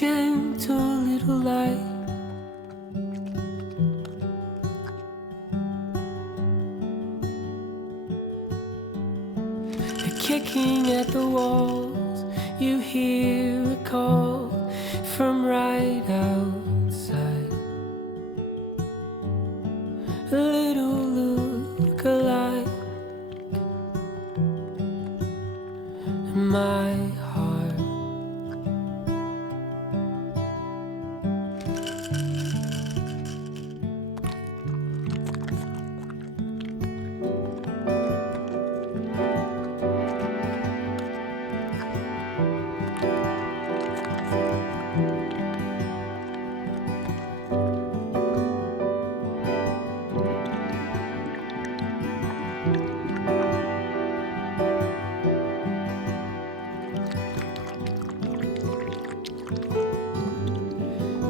gentle little light. They're kicking at the walls, you hear a call from right outside. A little look-alike in my heart.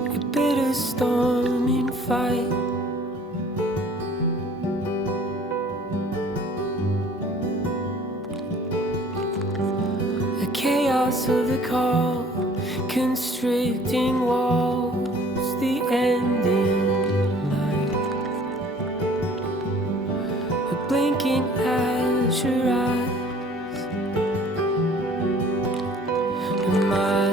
A bitter storming fight. The chaos of the call, constricting walls, the ending light. A blinking azure eyes. My